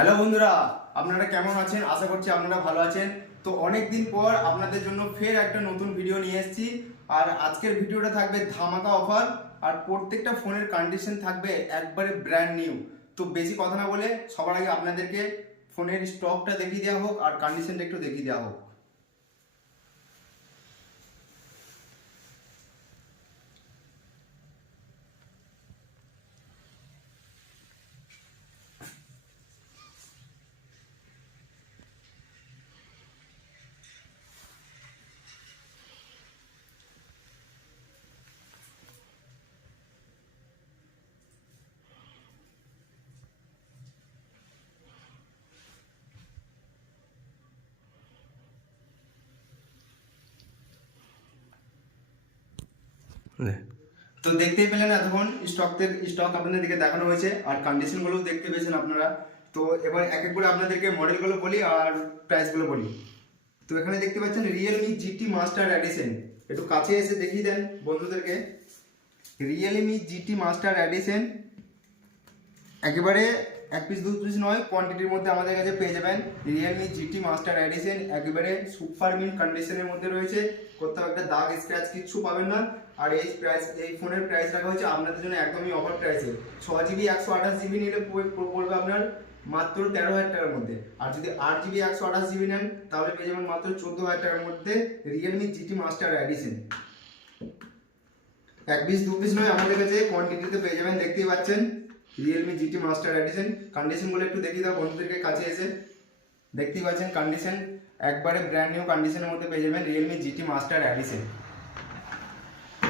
Hello বন্ধুরা, আপনারা কেমন আছেন? আশা করছি আপনারা ভালো আছেন। তো অনেক দিন পর আপনাদের জন্য ফের একটা নতুন ভিডিও নিয়ে এসেছি। আর আজকের ভিডিওটা থাকবে ধামাকা অফার, আর প্রত্যেকটা ফোনের কন্ডিশন থাকবে একবারে ব্র্যান্ড নিউ। তো বেশি কথা না বলে সবার আগে আপনাদেরকে ফোনের স্টকটা দেখিয়ে দেওয়া হোক আর কন্ডিশনটা একটু দেখিয়ে দেওয়া হোক। তো দেখতেই পেলেন এতক্ষণ স্টক আপনাদেরকে দেখানো হয়েছে আর কন্ডিশনগুলো দেখতে পেয়েছেন আপনারা। তো এবার এক এক করে আপনাদেরকে মডেলগুলো বলি আর প্রাইসগুলো বলি। তো এখানে দেখতে পাচ্ছেন রিয়েলমি জিটি মাস্টার এডিশন, একটু কাছে এসে দেখিয়ে দেন বন্ধুদেরকে। রিয়েলমি জিটি মাস্টার এডিশন একেবারে এক পিস দু পিস নয়, কোয়ান্টিটির মধ্যে আমাদের কাছে পেয়ে যাবেন। রিয়েলমি জিটি মাস্টার এডিশন একেবারে সুপার মিন কন্ডিশনের মধ্যে রয়েছে, কোথাও একটা দাগ স্ক্র্যাচ কিচ্ছু পাবেন না। আর এই ফোনের প্রাইস রাখা হয়েছে আপনাদের জন্য একদমই অফার প্রাইসে। 6GB 128GB নিলে পড়বে আপনার মাত্র 13,000 টাকার মধ্যে। আর যদি 8GB 128GB নেন তাহলে পেয়ে যাবেন মাত্র 14,000 টাকার মধ্যে রিয়েলমি জিটি মাস্টার এডিশন। এক পিস দু পিস নয়, আমাদের কাছে কোয়ান্টিটিতে পেয়ে যাবেন, দেখতেই পাচ্ছেন রিয়েলমি জিটি মাস্টার এডিশন। কন্ডিশনগুলো একটু দেখিয়ে দাও বন্ধুদেরকে কাছে এসে। দেখতেই পাচ্ছেন কন্ডিশন একবারে ব্র্যান্ড নিউ কন্ডিশনের মধ্যে পেয়ে যাবেন রিয়েলমি জিটি মাস্টার এডিশন।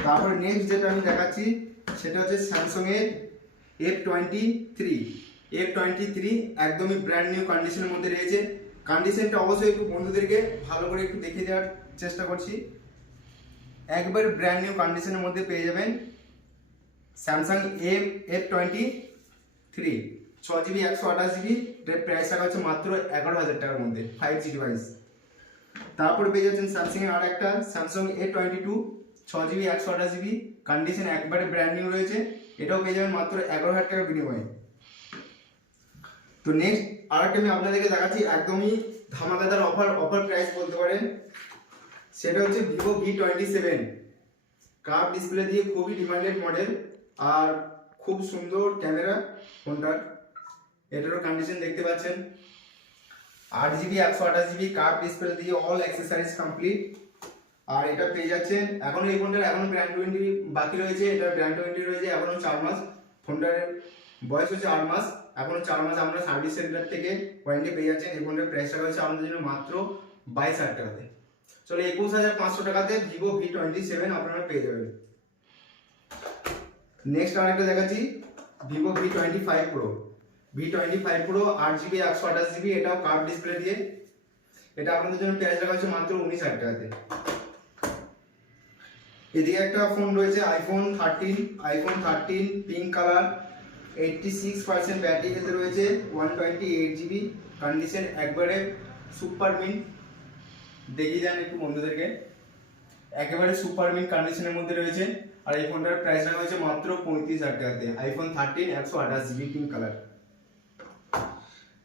তারপরে নেক্সট যেটা আমি দেখাচ্ছি সেটা হচ্ছে স্যামসাং এর F23 একদমই ব্র্যান্ড নিউ কন্ডিশনের মধ্যে রয়েছে। কন্ডিশনটা অবশ্যই একটু বন্ধুদেরকে ভালো করে একটু দেখিয়ে দেওয়ার চেষ্টা করছি। একবারে ব্র্যান্ড নিউ কন্ডিশনের মধ্যে পেয়ে যাবেন স্যামসাং F23 6GB 128GB, এর প্রাইস রাখা হচ্ছে মাত্র 11,000 টাকার মধ্যে 5G ডিভাইস। তারপরে পেয়ে যাচ্ছেন স্যামসাং এর আর একটা Samsung A22 6GB 128GB, condition একবারে ব্র্যান্ড নিউ রয়েছে, এটাও পেয়ে যাবেন মাত্র 11,000 টাকার বিনিময়ে। তো নেক্সট আর একটা আমি আপনাদেরকে দেখাচ্ছি একদমই ধামাকাদার অফার প্রাইস বলতে পারেন। সেটা হচ্ছে ভিভো V27 কার্ভ ডিসপ্লে দিয়ে খুবই ডিমান্ডেড মডেল আর খুব সুন্দর ক্যামেরা ফোনটার। এটারও কন্ডিশন দেখতে পাচ্ছেন 8GB 128GB কার্ভ ডিসপ্লে দিয়ে অল অ্যাক্সেসরিজ কমপ্লিট। আর এটা পেয়ে যাচ্ছেন এখনো এই ফোনটার এখনো ব্র্যান্ড ওয়ারেন্টি বাকি রয়েছে, এটা ব্র্যান্ড ওয়ারেন্টি রয়েছে এখনো 4 মাস। ফোনটার বয়স হচ্ছে 8 মাস, এখনো 4 মাস আমরা সার্ভিস সেন্টার থেকে ওয়ারেন্টি পেয়ে যাচ্ছেন। এই ফোনটার প্রাইস রাখা হচ্ছে আমাদের জন্য মাত্র 22,000 টাকাতে। চলো 21,500 টাকাতে ভিভো V27 আপনারা পেয়ে যাবেন। নেক্সট আরেকটা দেখাচ্ছি Vivo V25 Pro 8GB 128GB, এটাও কার্ভ ডিসপ্লে দিয়ে, এটা আপনাদের জন্য প্রাইস রাখা হচ্ছে মাত্র 19,000 টাকাতে। এদিকে একটা ফোন রয়েছে iPhone 13 pink colour, 86% battery health রয়েছে, 128GB, কন্ডিশন একবারে সুপার মিন। দেখিয়ে দেন একটু বন্ধুদেরকে, একেবারে সুপার মিন কন্ডিশনের মধ্যে রয়েছে। আর এই ফোনটার প্রাইস রাখা হয়েছে মাত্র 35,000 টাকাতে, আইফোন 13 128GB পিঙ্ক কালার।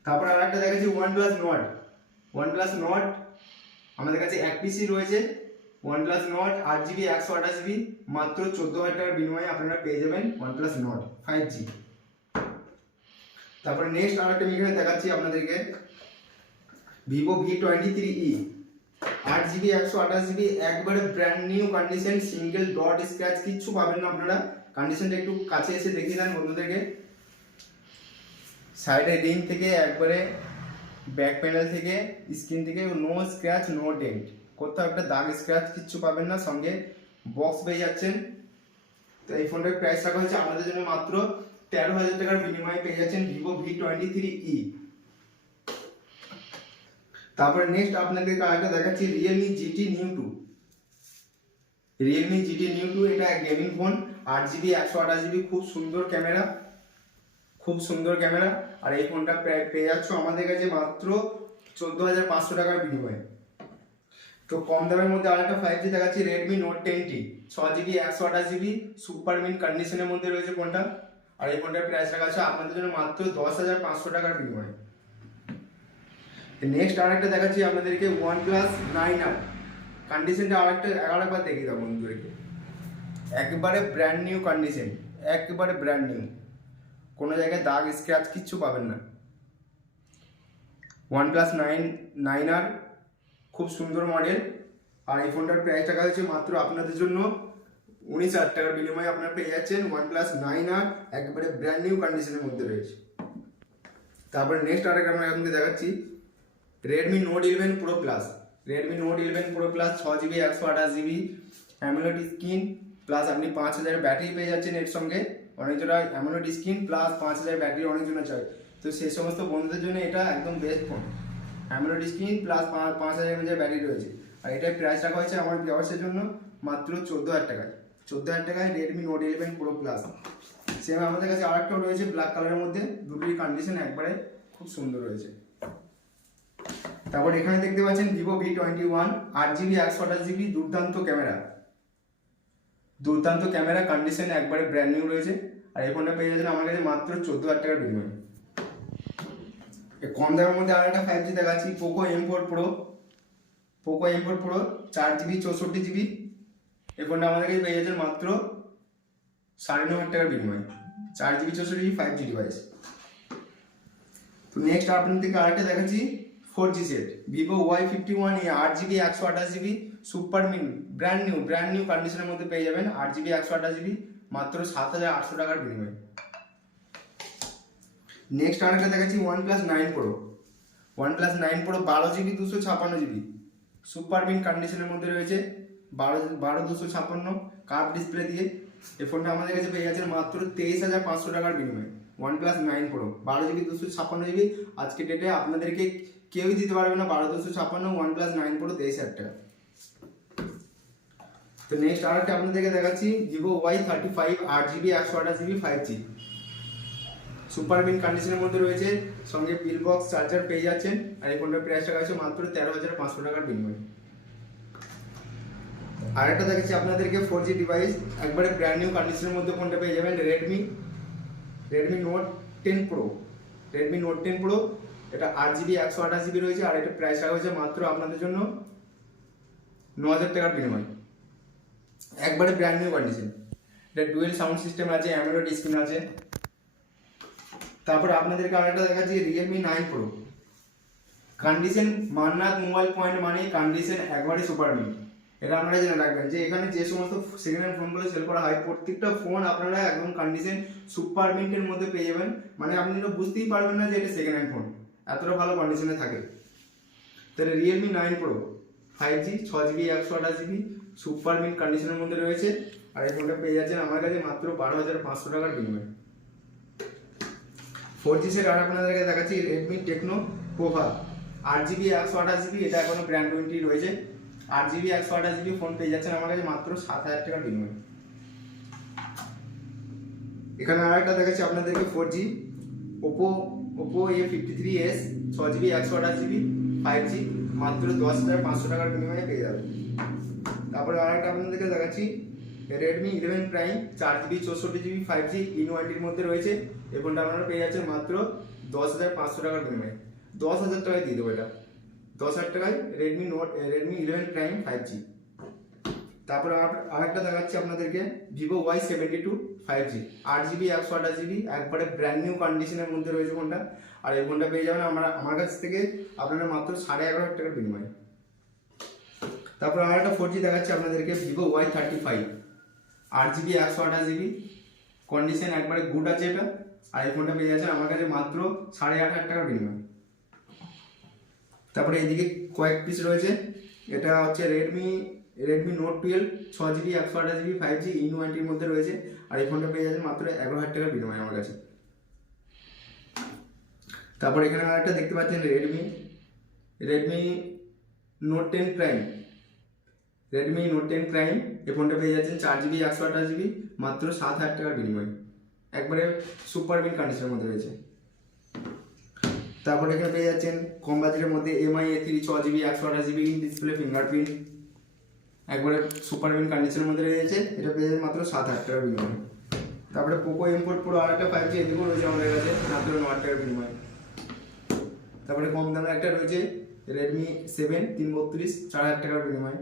তারপর আর একটা দেখাচ্ছি OnePlus Nord, আমাদের কাছে এক পিসি রয়েছে OnePlus Nord 8GB 128GB, মাত্র 14,000 টাকার বিনিময়ে আপনারা পেয়ে যাবেন OnePlus Nord 5G। তারপরে নেক্সট আর একটা মিটার দেখাচ্ছি আপনাদেরকে ভিভো V23e 8GB 128GB, একবারে brand new condition, single dot scratch কিচ্ছু পাবেন না আপনারা। কন্ডিশনটা একটু কাছে এসে দেখিয়ে দেন বন্ধুদেরকে। সাইডে রিং থেকে একবারে ব্যাক প্যানেল থেকে স্ক্রিন থেকে নো স্ক্র্যাচ নো ডেন্ট, কোথাও একটা দাগ স্ক্র্যাচ কিচ্ছু পাবেন না, সঙ্গে বক্স পেয়ে যাচ্ছেন। তো এই ফোনটার প্রাইস রাখা হচ্ছে আমাদের জন্য মাত্র 13,000 টাকার বিনিময়ে পেয়ে যাচ্ছেন ভিভো V23e। তারপরে নেক্সট আপনাদের আরেকটা দেখাচ্ছি রিয়েলমি জিটি নিউ টু, এটা গেমিং ফোন 8GB 128GB, খুব সুন্দর ক্যামেরা। আর এই ফোনটা পেয়ে যাচ্ছ আমাদের কাছে মাত্র 14,500 টাকার বিনিময়ে। তো কম দামের মধ্যে আরেকটা 5G দেখাচ্ছি Redmi note 10T 6GB 128GB, super mint কন্ডিশনের মধ্যে রয়েছে ফোনটা। আর এই ফোনটার প্রাইস রাখা আছে আপনাদের জন্য মাত্র 10,500 টাকার বিনিময়ে। নেক্সট আরেকটা দেখাচ্ছি আপনাদেরকে OnePlus 9R। কন্ডিশনটা আরেকবার দেখিয়ে দেবো বন্ধুদেরকে। একবারে ব্র্যান্ড নিউ কন্ডিশন, একেবারে ব্র্যান্ড নিউ, কোনো জায়গায় দাগ স্ক্র্যাচ কিচ্ছু পাবেন না। OnePlus 9R খুব সুন্দর মডেল। আর এই ফোনটার প্রাইস টাকা হচ্ছে মাত্র আপনাদের জন্য 19,000 টাকার বিনিময়ে আপনারা পেয়ে যাচ্ছেন OnePlus 9R, একবারে ব্র্যান্ড নিউ কন্ডিশনের মধ্যে রয়েছে। তারপরে নেক্সট আরেকটা আমরা আপনাকে দেখাচ্ছি Redmi Note 11 Pro Plus। Redmi Note 11 Pro Plus 6GB 128GB AMOLED screen plus আপনি 5000 ব্যাটারি পেয়ে যাচ্ছেন এর সঙ্গে। অনেকজনা অ্যামোলেড স্ক্রিন প্লাস 5000 ব্যাটারি অনেকজনা চাই, তো সেই সমস্ত বন্ধুদের জন্য এটা একদম best phone. AMOLED screen plus 5000 mAh battery রয়েছে। আর এটার প্রাইস রাখা হয়েছে আমার ভিউয়ার্সের জন্য মাত্র 14,000 টাকায়। 14,000 টাকায় Redmi Note 11 Pro Plus। Same আমাদের কাছে আরেকটাও রয়েছে ব্ল্যাক কালারের মধ্যে, দুটোরই কন্ডিশন একবারে খুব সুন্দর রয়েছে। তারপর এখানে দেখতে পাচ্ছেন Vivo V21 8GB 128GB, দুর্দান্ত ক্যামেরা কন্ডিশন একবারে ব্র্যান্ড নিউ রয়েছে। আর এই ফোনটা পেয়ে যাচ্ছেন আমার কাছে মাত্র 14,000 টাকার বিনিময়ে। কম দামের মধ্যে আর একটা 5G দেখাচ্ছি Poco M4 Pro। Poco M4 Pro 4GB 64GB, এই ফোনটা আমাদের কাছে পেয়ে যাচ্ছেন মাত্র 9,500 টাকার বিনিময়ে। 4GB 64GB 5G device. তো নেক্সট আপনাদেরকে আরেকটা দেখাচ্ছি 4G set Vivo Y51e 8GB 128GB super mint brand new কন্ডিশনের মধ্যে পেয়ে যাবেন 8GB 128GB মাত্র 7,800 টাকার বিনিময়ে। নেক্সট আরেকটা দেখাচ্ছি OnePlus 9 Pro। OnePlus 9 Pro 12GB 256GB super mint কন্ডিশনের মধ্যে রয়েছে। 12 256 কার্ভ ডিসপ্লে দিয়ে এই ফোনটা আমাদের কাছে পেয়ে যাচ্ছেন মাত্র 23,500 টাকার বিনিময়ে। OnePlus 9 Pro 12GB 256GB আজকে ডেটে আপনাদেরকে কেউই দিতে পারবে না 12 256 OnePlus 9 Pro 23,000 টাকা। তো নেক্সট আরেকটা আপনাদেরকে দেখাচ্ছি Vivo Y35 8GB 128GB 5G super mint কন্ডিশনের মধ্যে রয়েছে, সঙ্গে পিল বক্স চার্জার পেয়ে যাচ্ছেন। আর এই ফোনটার প্রাইস টাকা আছে মাত্র 13,500 টাকার বিনিময়ে। আরেকটা দেখাচ্ছি আপনাদেরকে 4G ডিভাইস, একবারে ব্র্যান্ড নিউ কন্ডিশনের মধ্যে ফোনটা পেয়ে যাবেন Redmi Note 10 Pro। Redmi Note 10 Pro এটা 8GB 128GB রয়েছে। আর এটা প্রাইস রাখা হয়েছে মাত্র আপনাদের জন্য 9,000 টাকার বিনিময়ে, একবারে ব্র্যান্ড নিউ কন্ডিশন। এটা ডুয়েল সাউন্ড সিস্টেম আছে, অ্যামোলেড স্ক্রিন আছে। তারপরে আপনাদেরকে আরেকটা দেখাচ্ছি Realme 9 Pro। কন্ডিশন মান্নাত মোবাইল পয়েন্ট মানে কন্ডিশন একবারে সুপার মিন। এটা আপনারা জেনে রাখবেন যে এখানে যে সমস্ত সেকেন্ড হ্যান্ড ফোনগুলো সেল করা হয় প্রত্যেকটা ফোন আপনারা একদম কন্ডিশন সুপার মিন্টের মধ্যে পেয়ে যাবেন। মানে আপনি তো বুঝতেই পারবেন না যে এটা সেকেন্ড হ্যান্ড ফোন, এতটা ভালো কন্ডিশনে থাকে। তাহলে Realme 9 Pro 5G 6GB 128GB super mint কন্ডিশনের মধ্যে রয়েছে। আর এই ফোনটা পেয়ে যাচ্ছেন আমার কাছে মাত্র 12,500 টাকার বিনিময়ে। 4G সেট আর আপনাদেরকে দেখাচ্ছি Redmi Tecno Pova 8GB 128GB, এটা এখনো ব্র্যান্ড ওয়ারেন্টি রয়েছে। 8GB 128GB ফোন পেয়ে যাচ্ছেন আমার কাছে মাত্র 7,000 টাকার বিনিময়ে। এখানে আরেকটা দেখাচ্ছি আপনাদেরকে 4G Oppo A53s 6GB 128GB 5G মাত্র 10,500 টাকার বিনিময়ে পেয়ে যাবেন। তারপরে আরেকটা আপনাদেরকে দেখাচ্ছি Redmi 11 Prime 4GB 64GB 5G in ওয়ারেন্টির মধ্যে রয়েছে। এই ফোনটা আপনারা পেয়ে যাচ্ছেন মাত্র 10,500 টাকার বিনিময়ে। 10,000 টাকায় দিয়ে দেবো এটা, 10,000 টাকায় Redmi 11 Prime 5G। তারপর আরেকটা দেখাচ্ছি আপনাদেরকে Vivo Y72 5G 8GB 128GB একবারে ব্র্যান্ড নিউ কন্ডিশনের মধ্যে রয়েছে ফোনটা। আর এই ফোনটা পেয়ে যাবেন আমার কাছ থেকে আপনারা মাত্র 11,500 টাকার বিনিময়ে। তারপর আরেকটা 4G দেখাচ্ছি আপনাদেরকে Vivo Y35 8GB 128GB condition একবারে গুড আছে এটা। আর এই ফোনটা পেয়ে যাচ্ছেন আমার কাছে মাত্র 8,500 টাকার বিনিময়ে। তারপরে এইদিকে কয়েক পিস রয়েছে, এটা হচ্ছে Redmi Note 12 6GB 128GB 5G in ওয়ারেন্টির মধ্যে রয়েছে। আর এই ফোনটা পেয়ে যাচ্ছেন মাত্র 11,000 টাকার বিনিময়ে আমার কাছে। তারপর এখানে আরেকটা দেখতে পাচ্ছেন Redmi Note 10 Prime। Redmi Note 10 Prime এই ফোনটা পেয়ে যাচ্ছেন 4GB 128GB মাত্র 7,000 টাকার বিনিময়ে, একবারে সুপার মিন কন্ডিশনের মধ্যে রয়েছে। তারপরে এখানে পেয়ে যাচ্ছেন কম বাজেটের মধ্যে MI A3 6GB 128GB display fingerprint, একবারে সুপার মিন কন্ডিশনের মধ্যে রয়েছে। এটা পেয়ে যাচ্ছেন মাত্র 7,000 টাকার বিনিময়ে। তারপরে Poco M4 Pro আরেকটা 5G এদিকেও রয়েছে আমাদের কাছে মাত্র 9,000 টাকার বিনিময়ে। তারপরে কম দামের একটা রয়েছে রেডমি 7 332 4000 টাকার বিনিময়ে।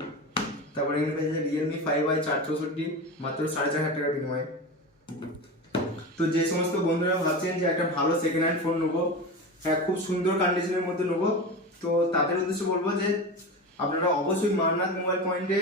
তারপরে এখানে পেয়েছে রিয়েলমি 5i 464 মাত্র 4500 টাকার বিনিময়ে। তো যে সমস্ত বন্ধুরা ভাবছেন যে একটা ভালো সেকেন্ড হ্যান্ড ফোন নেবো, হ্যাঁ খুব সুন্দর কন্ডিশনের মধ্যে নেবো, তো তাদের উদ্দেশ্যে বলবো যে আপনারা অবশ্যই মান্নাত মোবাইল পয়েন্টে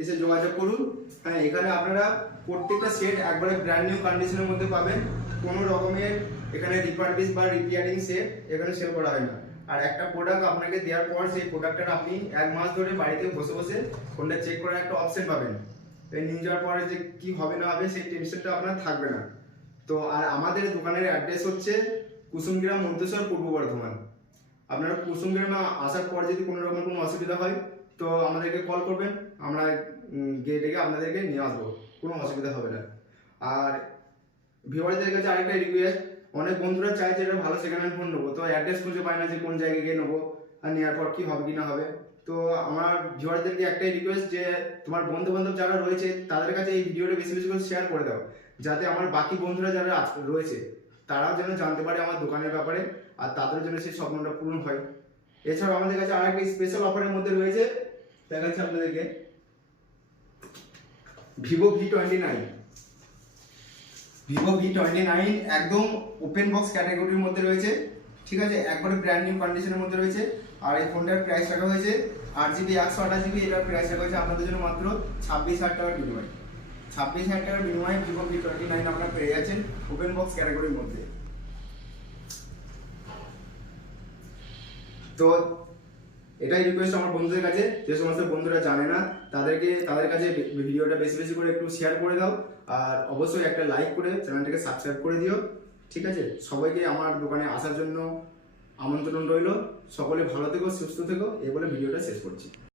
এসে যোগাযোগ করুন। হ্যাঁ এখানে আপনারা প্রত্যেকটা সেট একবারে ব্র্যান্ড নিউ কন্ডিশনের মধ্যে পাবেন। কোনো রকমের এখানে রিপারবিশ বা রিপেয়ারিং সেট এখানে সেল করা হয় না। আর একটা প্রোডাক্ট আপনাকে দেওয়ার পর সেই প্রোডাক্টটা আপনি 1 মাস ধরে বাড়িতে বসে বসে ফোনটা চেক করার একটা অপশন পাবেন। এই নিয়ে যাওয়ার পরে যে কি হবে না হবে সেই টেনশনটা আপনার থাকবে না। তো আর আমাদের দোকানের অ্যাড্রেস হচ্ছে কুসুমগ্রাম, মন্তেশ্বর, পূর্ব বর্ধমান। আপনারা কুসুমগ্রামে আসার পর যদি কোনো রকম কোনো অসুবিধা হয় তো আমাদেরকে কল করবেন, আমরা গিয়ে ডেকে আপনাদেরকে নিয়ে আসবো, কোনো অসুবিধা হবে না। আর ভিউয়ারদের কাছে আরেকটা রিকোয়েস্ট, অনেক বন্ধুরা চায় যে একটা ভালো সেকেন্ড হ্যান্ড ফোন নেবো, তো অ্যাড্রেস খুঁজে পায় না যে কোন জায়গায় গিয়ে নেবো আর নেওয়ার পর কি হবে কি না হবে। তো আমার ভিউয়ারদেরকে একটাই রিকোয়েস্ট যে তোমার বন্ধু বান্ধব যারা রয়েছে তাদের কাছে এই ভিডিওটা বেশি বেশি করে শেয়ার করে দাও, যাতে আমার বাকি বন্ধুরা যারা রয়েছে তারাও যেন জানতে পারে আমার দোকানের ব্যাপারে আর তাদের জন্য সেই স্বপ্নটা পূরণ হয়। এছাড়াও আমাদের কাছে আরেকটা স্পেশাল অফারের মধ্যে রয়েছে, দেখাচ্ছি আপনাদেরকে। ভিভো V29 একদম ওপেন বক্স ক্যাটাগরির মধ্যে রয়েছে, ঠিক আছে, একবারে ব্র্যান্ড নিউ কন্ডিশনের মধ্যে রয়েছে। আর এই ফোনটার প্রাইস রাখা হয়েছে 8GB 128GB, এটার প্রাইস রাখা হয়েছে আপনাদের জন্য মাত্র 26,000 টাকার বিনিময়ে। 26,000 টাকার বিনিময়ে ভিভো V29 আপনারা পেয়ে যাচ্ছেন ওপেন বক্স ক্যাটাগরির মধ্যে। তো এটাই রিকোয়েস্ট আমার বন্ধুদের কাছে, যে সমস্ত বন্ধুরা জানে না তাদের কাছে ভিডিওটা বেশি বেশি করে একটু শেয়ার করে দাও, আর অবশ্যই একটা লাইক করে চ্যানেলটাকে সাবস্ক্রাইব করে দিও, ঠিক আছে। সবাইকে আমার দোকানে আসার জন্য আমন্ত্রণ রইল। সকলে ভালো থেকো, সুস্থ থেকো, এই বলে ভিডিওটা শেষ করছি।